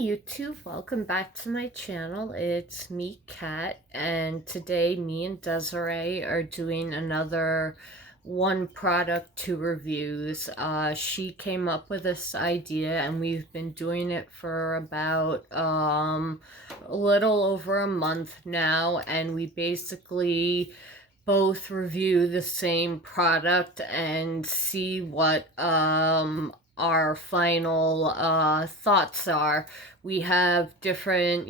YouTube, welcome back to my channel. It's me, Kat, and today me and Desiree are doing another one product, two reviews. She came up with this idea and we've been doing it for about a little over a month now, and we basically both review the same product and see what our final thoughts are. We have different,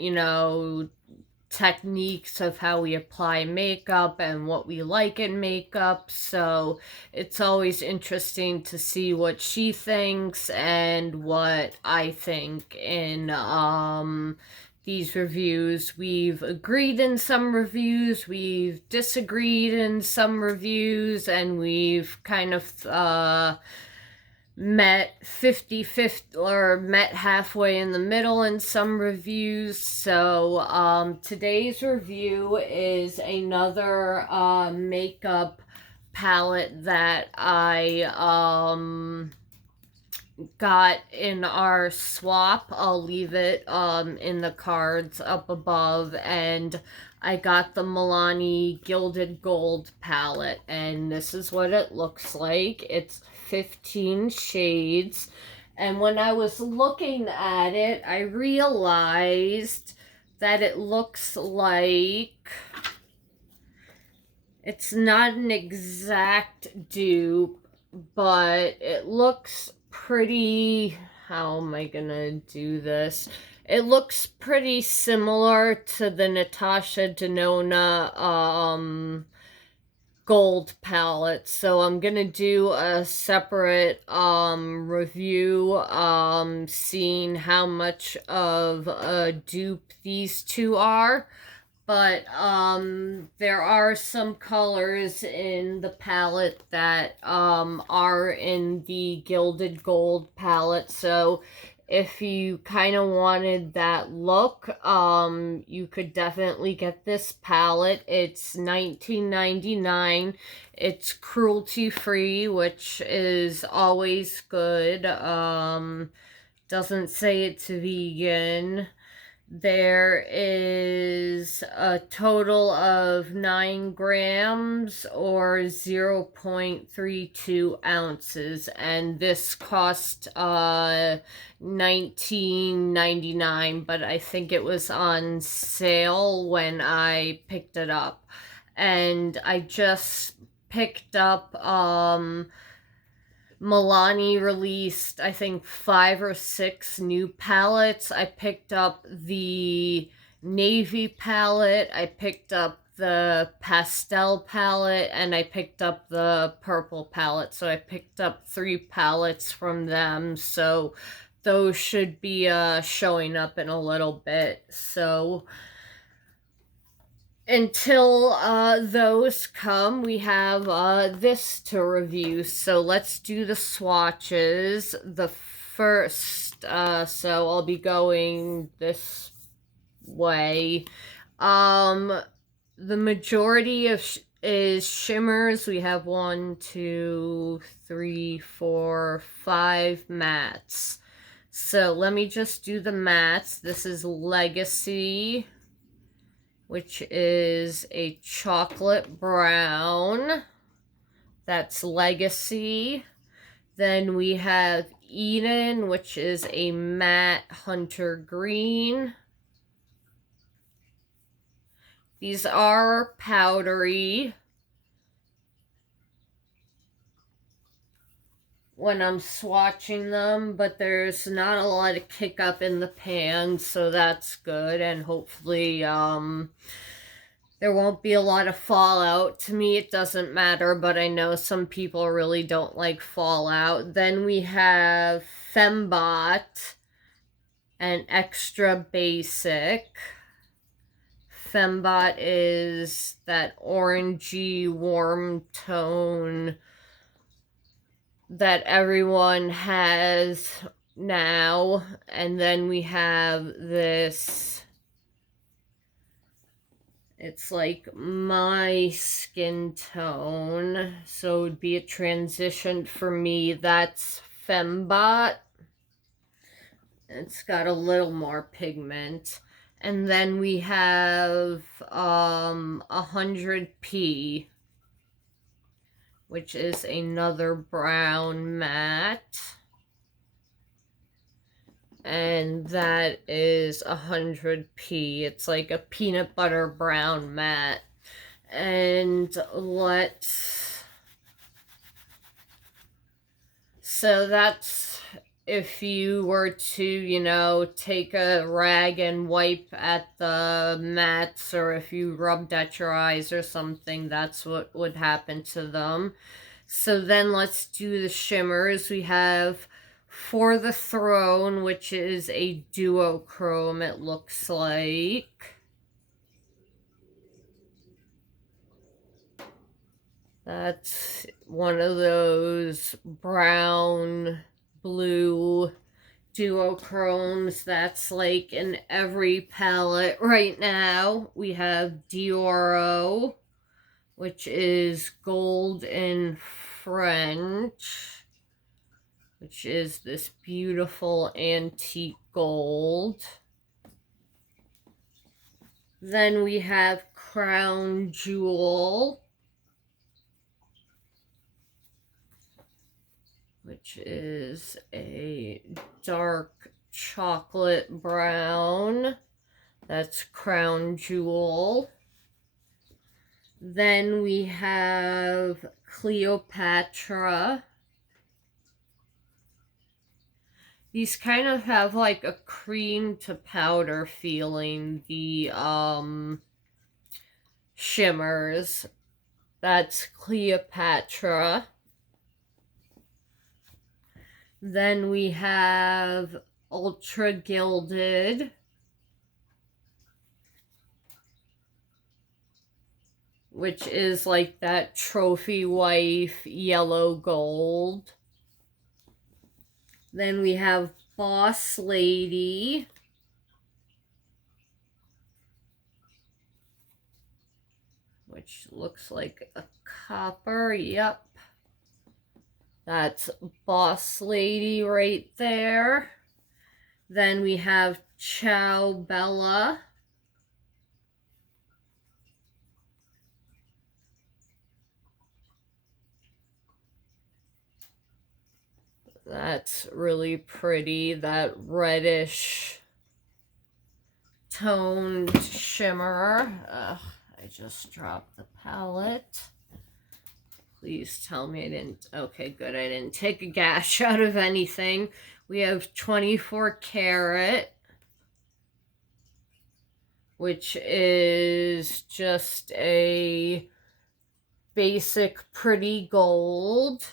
techniques of how we apply makeup and what we like in makeup, so it's always interesting to see what she thinks and what I think in these reviews. We've agreed in some reviews, we've disagreed in some reviews, and we've kind of met 50-50 or met halfway in the middle in some reviews. So today's review is another makeup palette that I got in our swap. I'll leave it in the cards up above, and I got the MILANI Gilded Gold palette, and this is what it looks like. It's 15 shades, and when I was looking at it, I realized that it looks like it's not an exact dupe, but it looks pretty, how am I gonna do this? It looks pretty similar to the Natasha Denona gold palette, so I'm gonna do a separate review seeing how much of a dupe these two are. But there are some colors in the palette that are in the Gilded Gold palette, so if you kind of wanted that look, you could definitely get this palette. It's $19.99. It's cruelty-free, which is always good. Doesn't say it's vegan. There is a total of 9 grams or 0.32 ounces, and this cost $19.99, but I think it was on sale when I picked it up. And I just picked up MILANI released, I think, 5 or 6 new palettes. I picked up the navy palette, I picked up the pastel palette, and I picked up the purple palette. So I picked up 3 palettes from them, so those should be showing up in a little bit. So until those come, we have this to review. So let's do the swatches. The first, so I'll be going this way. The majority of is shimmers. We have 1, 2, 3, 4, 5 mattes. So let me just do the mattes. This is Legacy, which is a chocolate brown. That's Legacy. Then we have Eden, which is a matte hunter green. These are powdery when I'm swatching them, but there's not a lot of kick up in the pan, so that's good, and hopefully there won't be a lot of fallout. To me, it doesn't matter, but I know some people really don't like fallout. Then we have Fembot and Extra Basic. Fembot is that orangey warm tone that everyone has now. And then we have this, it's like my skin tone, so it would be a transition for me. That's Fembot. It's got a little more pigment. And then we have 100p, which is another brown matte. And that is 100p. It's like a peanut butter brown matte. And so that's if you were to, you know, take a rag and wipe at the mattes, or if you rubbed at your eyes or something, that's what would happen to them. So then let's do the shimmers. We have For the Throne, which is a duochrome, it looks like. That's one of those brown, blue duochromes that's like in every palette right now. We have Dioro, which is gold in French, which is this beautiful antique gold. Then we have Crown Jewel, which is a dark chocolate brown. That's Crown Jewel. Then we have Cleopatra. These kind of have like a cream to powder feeling, the shimmers. That's Cleopatra. Then we have Ultra Gilded, which is like that trophy wife yellow gold. Then we have Boss Lady, which looks like a copper. Yep. That's Boss Lady right there. Then we have Ciao Bella. That's really pretty, that reddish toned shimmer. I just dropped the palette. Please tell me I didn't. Okay, good. I didn't take a gash out of anything. We have 24 karat, which is just a basic pretty gold.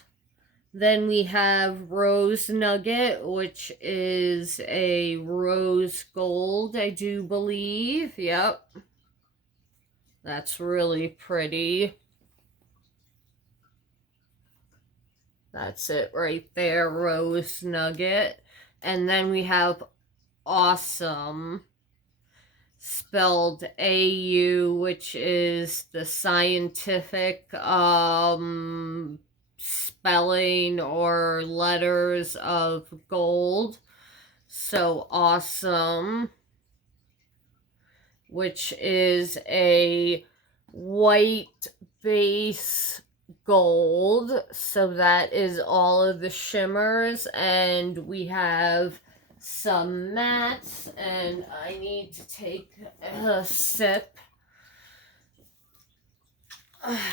Then we have Rose Nugget, which is a rose gold, I do believe. Yep. That's really pretty. That's it right there, Rose Nugget. And then we have Awesome, spelled AU, which is the scientific spelling or letters of gold. So Awesome, which is a white base gold. So that is all of the shimmers, and we have some mattes, and I need to take a sip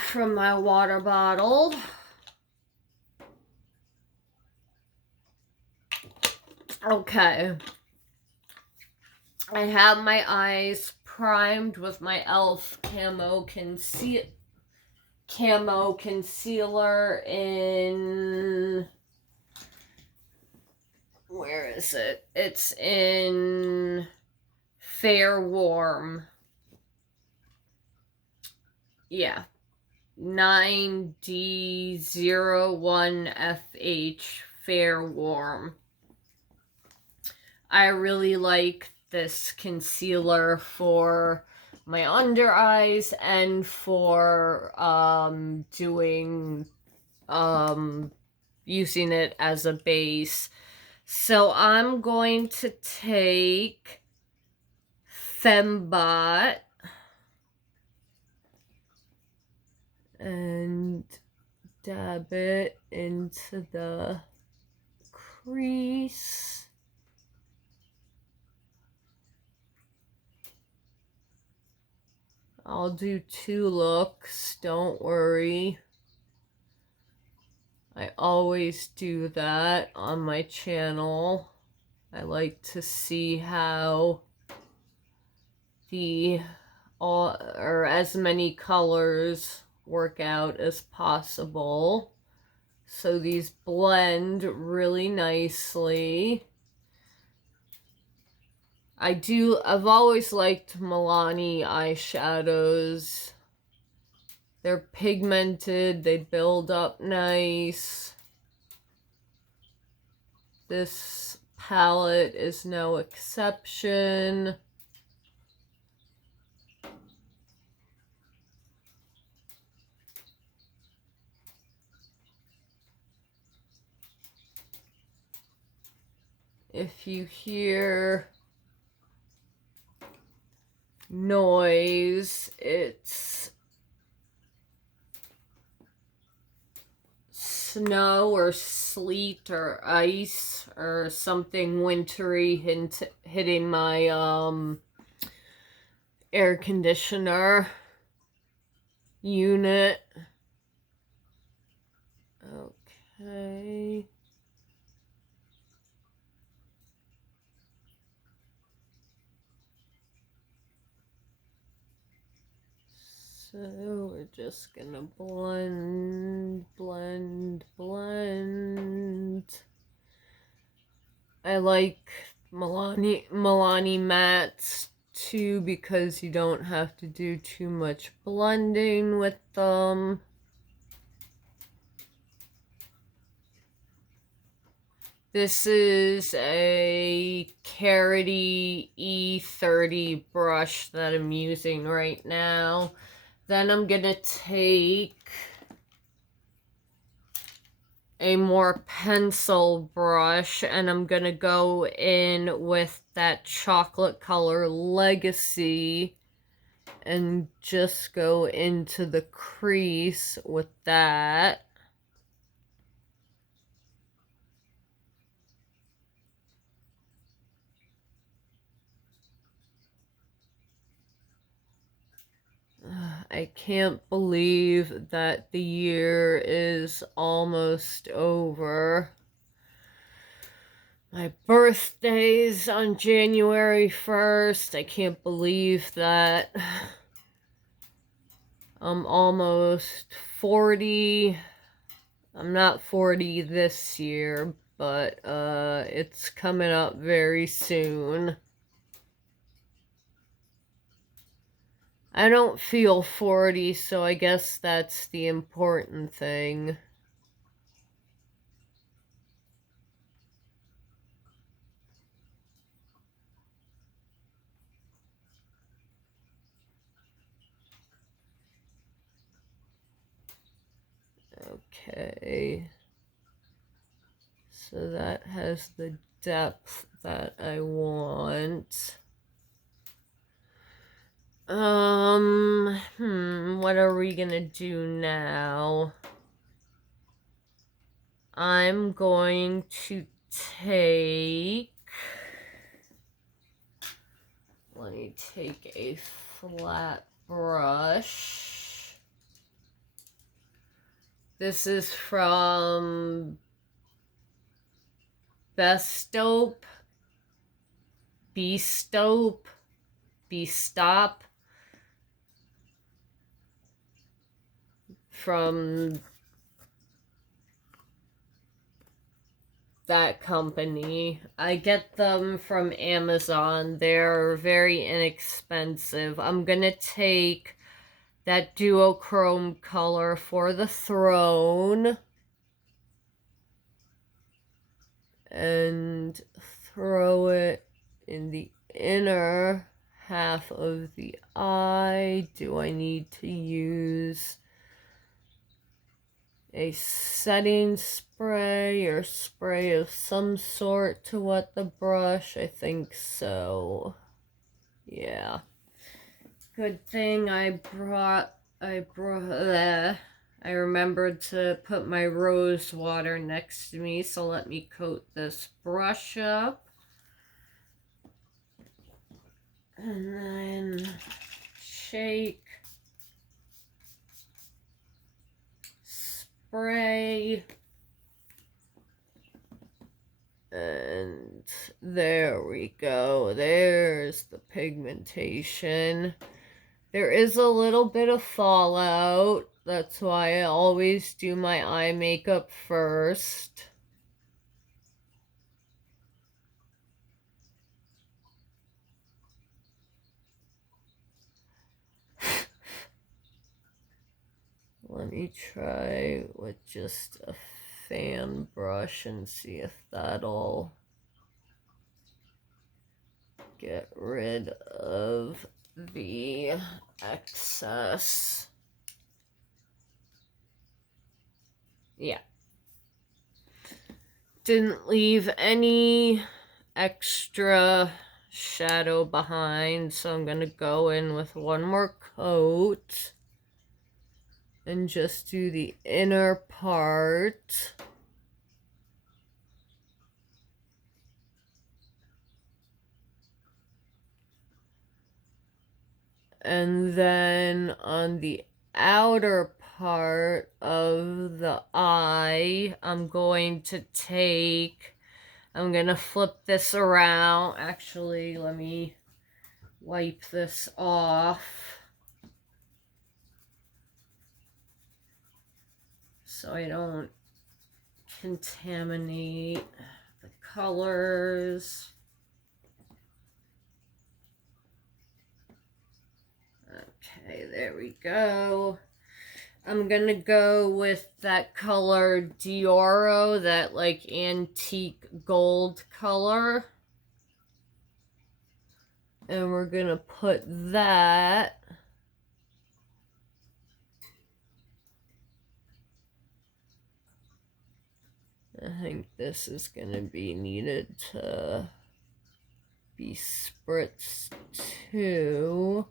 from my water bottle. Okay, I have my eyes primed with my e.l.f. camo concealer in, where is it? It's in Fair Warm. Yeah. 9D01FH Fair Warm. I really like this concealer for my under eyes and for using it as a base. So I'm going to take Fembot and dab it into the crease. I'll do 2 looks, don't worry. I always do that on my channel. I like to see how or as many colors work out as possible. So these blend really nicely. I've always liked MILANI eyeshadows. They're pigmented, they build up nice. This palette is no exception. If you hear noise, it's snow or sleet or ice or something wintry hitting my air conditioner unit. Okay. So we're just gonna blend, blend, blend. I like MILANI mattes too because you don't have to do too much blending with them. This is a Carity E30 brush that I'm using right now. Then I'm gonna take a more pencil brush and I'm gonna go in with that chocolate color Legacy and just go into the crease with that. I can't believe that the year is almost over. My birthday's on January 1st. I can't believe that I'm almost 40. I'm not 40 this year, but it's coming up very soon. I don't feel 40, so I guess that's the important thing. Okay. So that has the depth that I want. What are we gonna do now? I'm going to take, let me take a flat brush. This is from Bestop, Bestop, from that company. I get them from Amazon. They're very inexpensive. I'm gonna take that duochrome color for the throne and throw it in the inner half of the eye. Do I need to use a setting spray or spray of some sort to wet the brush. I think so. Yeah. Good thing I remembered to put my rose water next to me, so let me coat this brush up. And then shake, spray, and there we go. There's the pigmentation. There is a little bit of fallout. That's why I always do my eye makeup first. Let me try with just a fan brush and see if that'll get rid of the excess. Yeah. Didn't leave any extra shadow behind, so I'm gonna go in with one more coat and just do the inner part. And then on the outer part of the eye, I'm going to flip this around. Actually, let me wipe this off so I don't contaminate the colors. Okay, there we go. I'm gonna go with that color Dioro, that like antique gold color. And we're gonna put that I think this is gonna be needed to be spritzed too.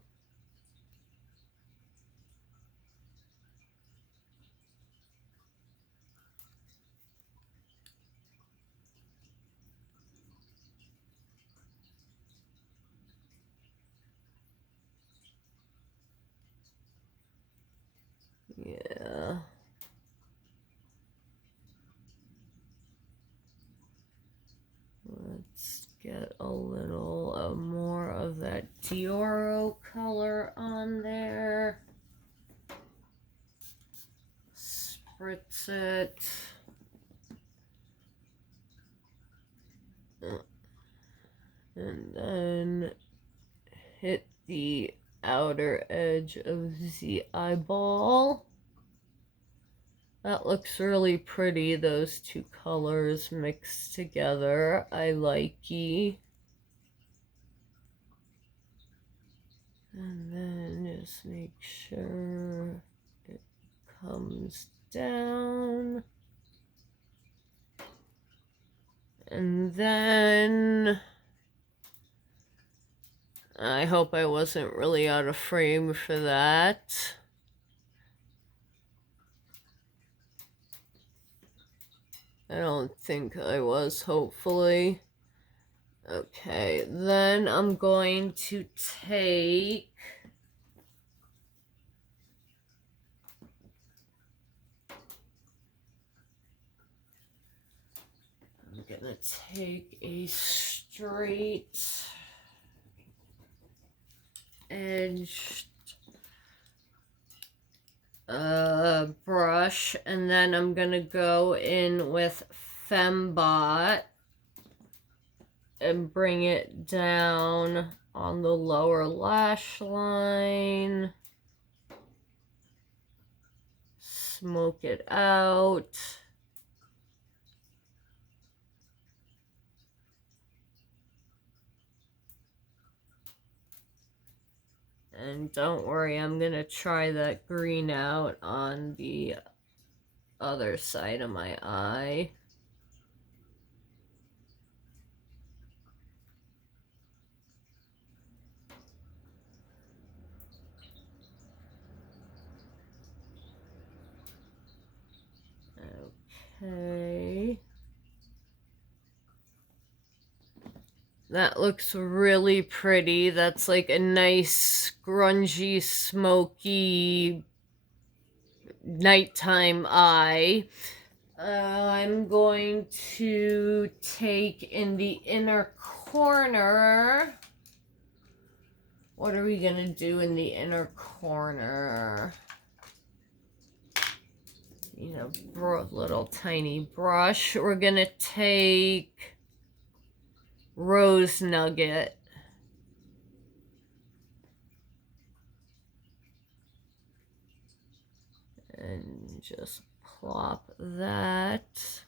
Yeah. Let's get a little more of that Dioro color on there. Spritz it. And then hit the outer edge of the eyeball. That looks really pretty, those two colors mixed together. I like-y. And then just make sure it comes down. And then I hope I wasn't really out of frame for that. I don't think I was, hopefully. Okay, then I'm going to take a straight edged brush, and then I'm gonna go in with Fembot and bring it down on the lower lash line, smoke it out. And don't worry, I'm gonna try that green out on the other side of my eye. Okay. That looks really pretty. That's like a nice, grungy, smoky nighttime eye. I'm going to take in the inner corner. What are we going to do in the inner corner? You know, little tiny brush. We're going to take Rose Nugget. And just plop that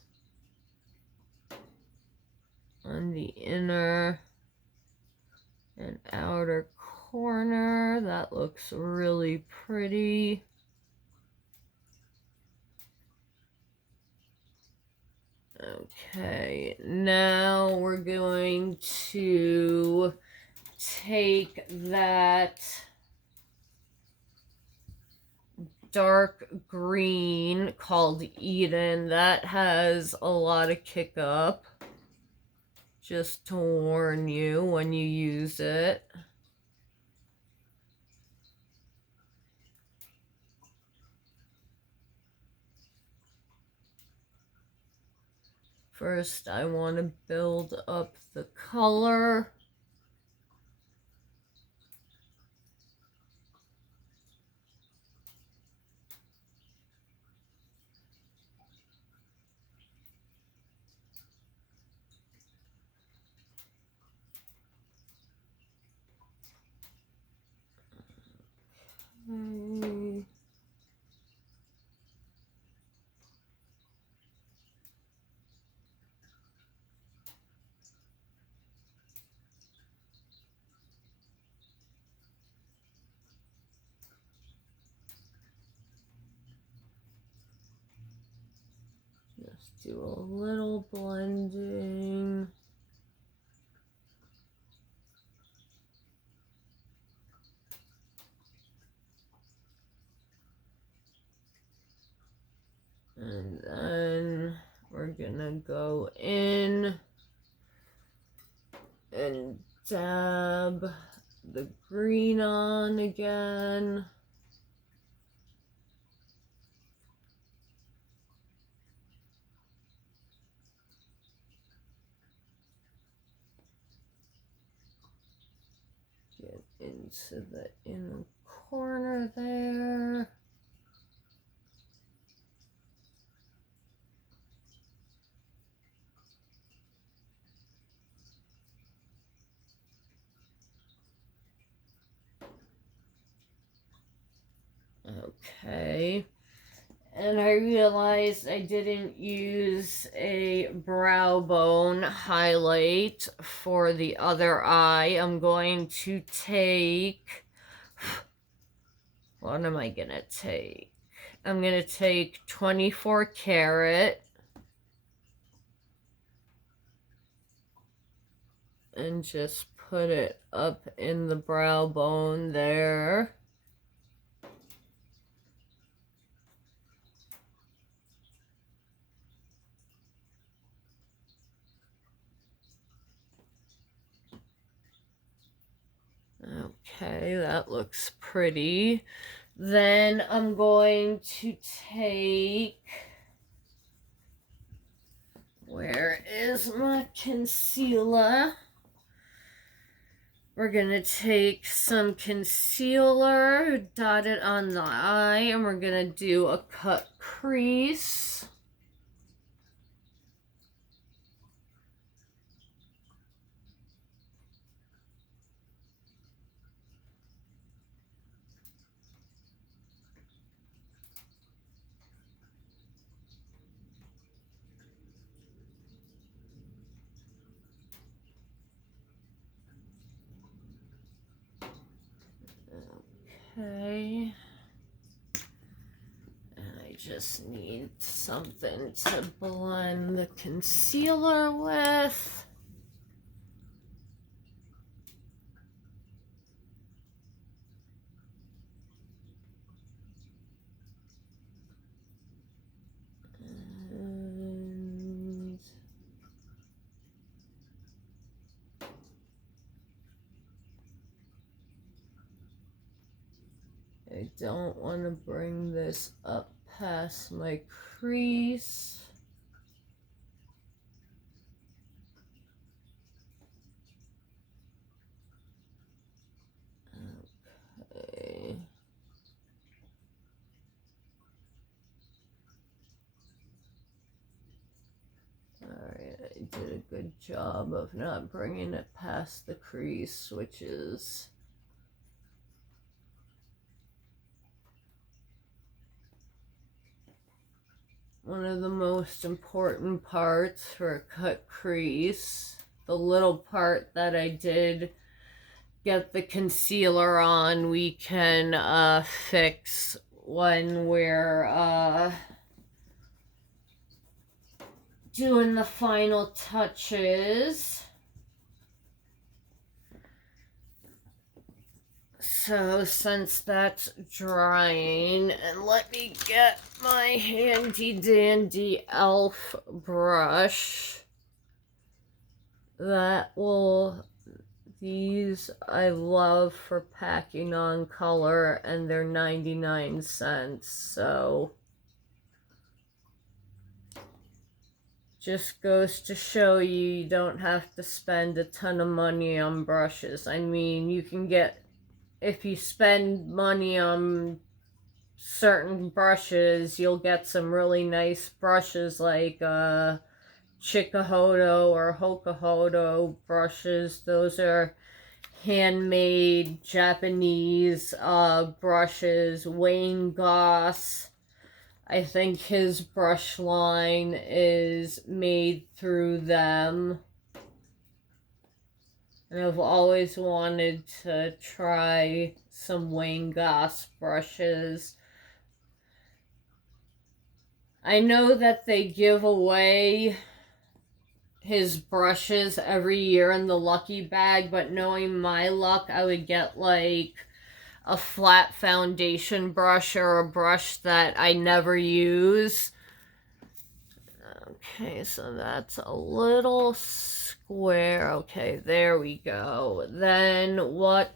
on the inner and outer corner. That looks really pretty. Okay, now we're going to take that dark green called Eden. That has a lot of kick up. Just to warn you when you use it. First, I want to build up the color. Just do a little blending. And then we're gonna go in and dab the green on again. Get into the inner corner there. Okay. And I realized I didn't use a brow bone highlight for the other eye. I'm going to take... What am I going to take? I'm going to take 24 karat. And just put it up in the brow bone there. Okay, that looks pretty. Then I'm going to take... Where is my concealer? We're going to take some concealer, dot it on the eye, and we're going to do a cut crease. Okay. And I just need something to blend the concealer with. I don't want to bring this up past my crease. Okay. Alright, I did a good job of not bringing it past the crease, which is one of the most important parts for a cut crease. The little part that I did get the concealer on, we can fix when we're doing the final touches. So since that's drying, and let me get my handy dandy e.l.f. brush. These I love for packing on color, and they're 99 cents, so just goes to show you don't have to spend a ton of money on brushes. I mean, you can get, if you spend money on certain brushes, you'll get some really nice brushes like Chikuhodo or Hokuhodo brushes. Those are handmade Japanese brushes. Wayne Goss, I think his brush line is made through them. And I've always wanted to try some Wayne Goss brushes. I know that they give away his brushes every year in the lucky bag, but knowing my luck, I would get like a flat foundation brush or a brush that I never use. Okay, so that's a little square. Okay, there we go. Then what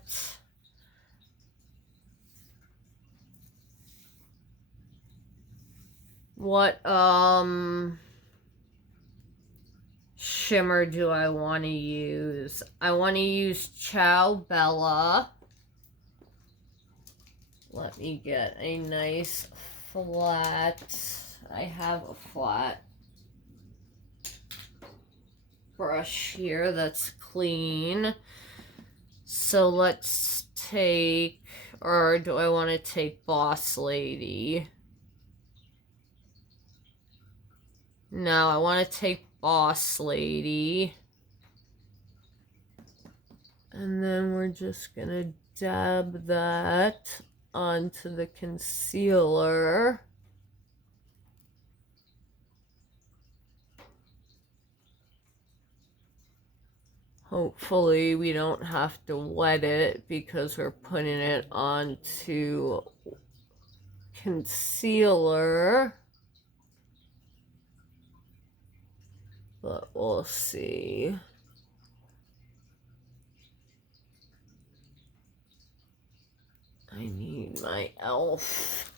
shimmer do I want to use? I want to use Ciao Bella. Let me get a nice flat. I have a flat brush here that's clean. So let's take, or do I want to take Boss Lady? No, I want to take Boss Lady. And then we're just gonna dab that onto the concealer. Hopefully we don't have to wet it because we're putting it onto concealer. But we'll see. I need my e.l.f.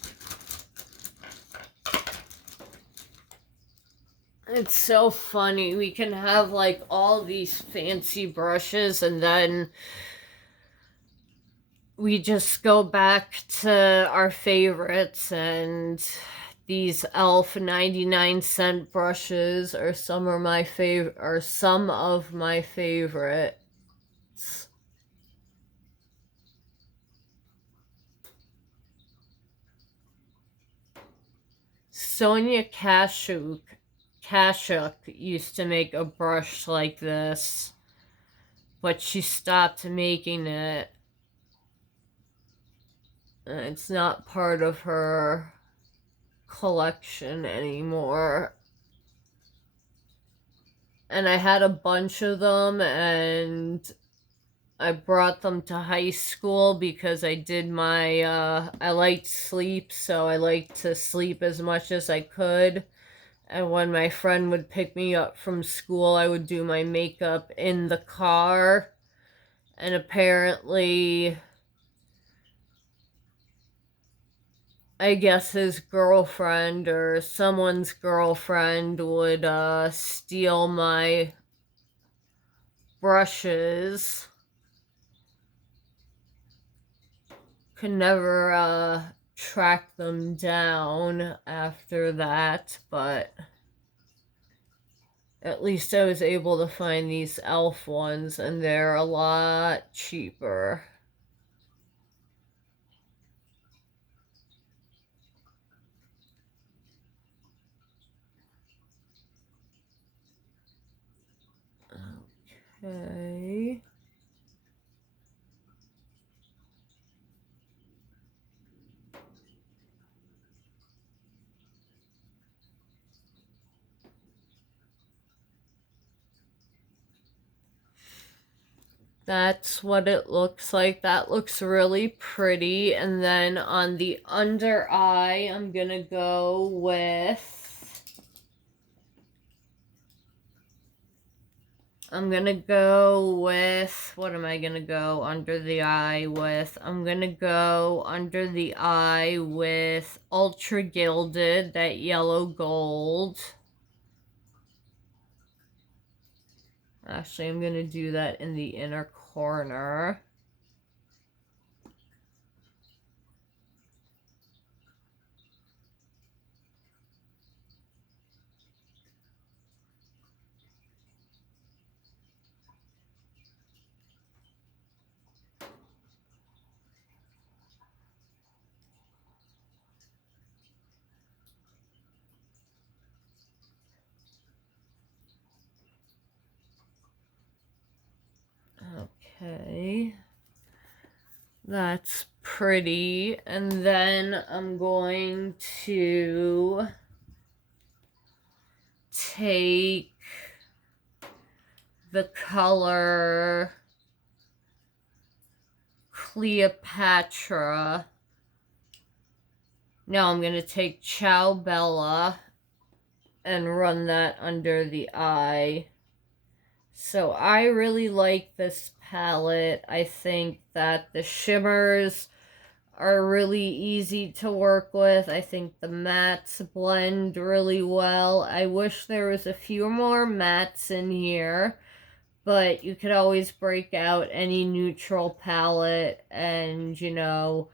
It's so funny. We can have like all these fancy brushes and then we just go back to our favorites, and these e.l.f. 99-cent brushes are some of my favorites. Sonia Kashuk used to make a brush like this, but she stopped making it. It's not part of her collection anymore. And I had a bunch of them, and I brought them to high school because I did my, I liked sleep, so I liked to sleep as much as I could. And when my friend would pick me up from school, I would do my makeup in the car. And apparently, I guess his girlfriend or someone's girlfriend would steal my brushes. Could never track them down after that, but at least I was able to find these e.l.f. ones, and they're a lot cheaper. Okay. That's what it looks like. That looks really pretty. And then on the under eye, I'm gonna go with... what am I gonna go under the eye with? I'm gonna go under the eye with Ultra Gilded, that yellow gold. Actually, I'm gonna do that in the inner corner. Okay, that's pretty. And then I'm going to take the color Cleopatra. Now I'm going to take Ciao Bella and run that under the eye. So I really like this palette. I think that the shimmers are really easy to work with. I think the mattes blend really well. I wish there was a few more mattes in here, but you could always break out any neutral palette and, you know,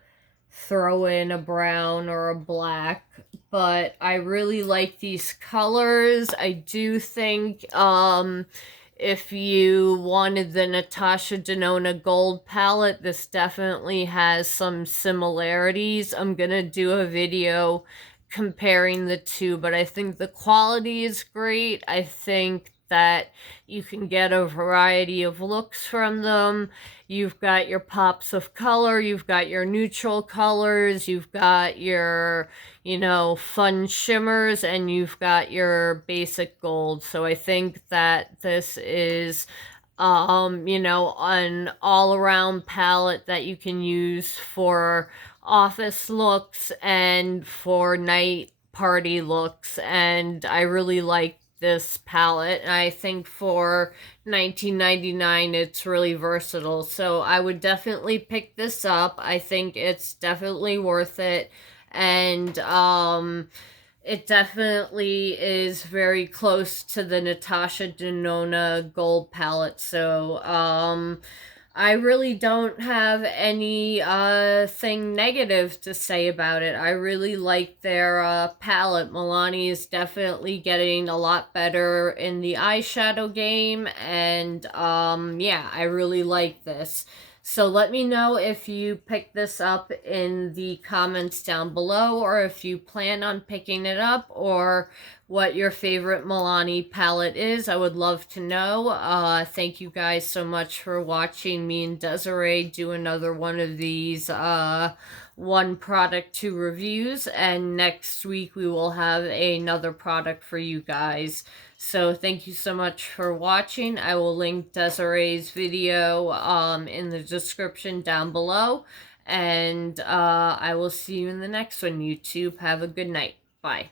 throw in a brown or a black. But I really like these colors. I do think if you wanted the Natasha Denona Gold palette, this definitely has some similarities. I'm gonna do a video comparing the two, but I think the quality is great. I think that you can get a variety of looks from them. You've got your pops of color, you've got your neutral colors, you've got your, you know, fun shimmers, and you've got your basic gold. So I think that this is, you know, an all-around palette that you can use for office looks and for night party looks, and I really like this palette. And I think for $19.99 it's really versatile, so I would definitely pick this up. I think it's definitely worth it, and it definitely is very close to the Natasha Denona Gold palette. So I really don't have any thing negative to say about it. I really like their palette. Milani is definitely getting a lot better in the eyeshadow game, and yeah, I really like this. So let me know if you pick this up in the comments down below, or if you plan on picking it up, or what your favorite Milani palette is. I would love to know. Thank you guys so much for watching me and Desiree do another one of these one product to reviews, and next week we will have another product for you guys. So thank you so much for watching. I will link Desirays' video in the description down below, and I will see you in the next one, YouTube. Have a good night. Bye.